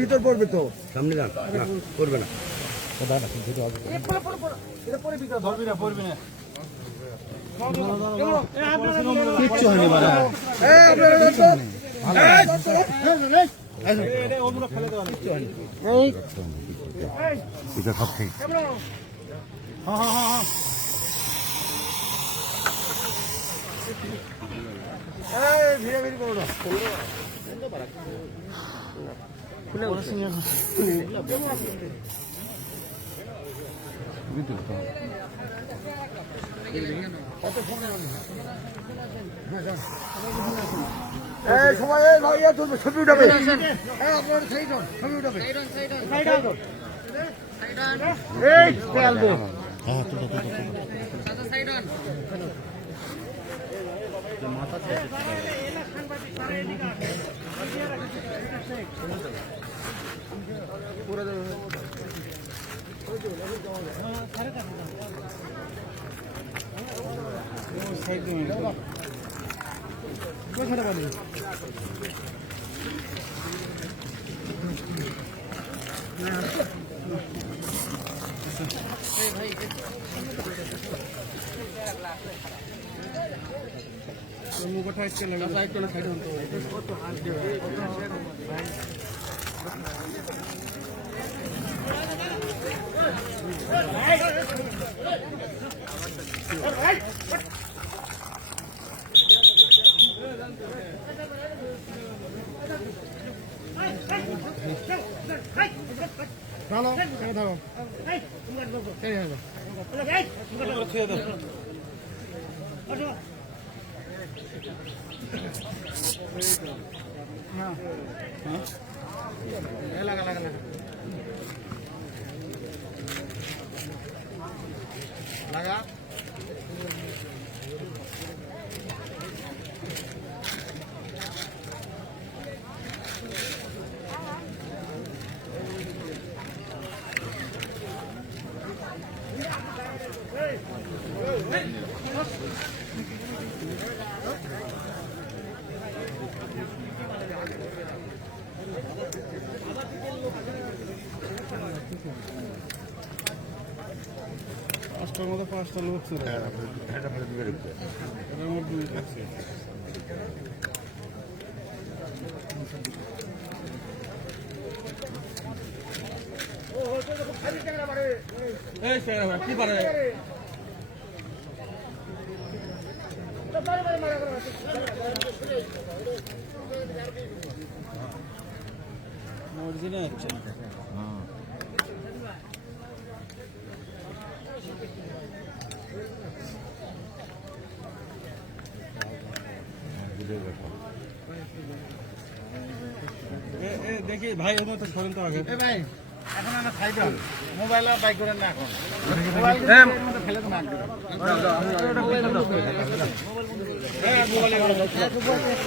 ভিতর পড়বে তো, সামনে যান, করবে না। কিচ্ছু হয়নি এটা সব ঠিক। সবাই ছবি উঠাবে, ছবি উঠাবে। লাগা পাঁচটার মধ্যে পাঁচটা লোক ছিল, এর মধ্যে উঠেছে। কি পারে মর্জিনা হচ্ছে দেখি ভাই, এর মতো সরেন তো আগে ভাই। এখন আমরা খাইতে হবে, মোবাইল বাই করেন না, এখন মোবাইল ফেলে তো না।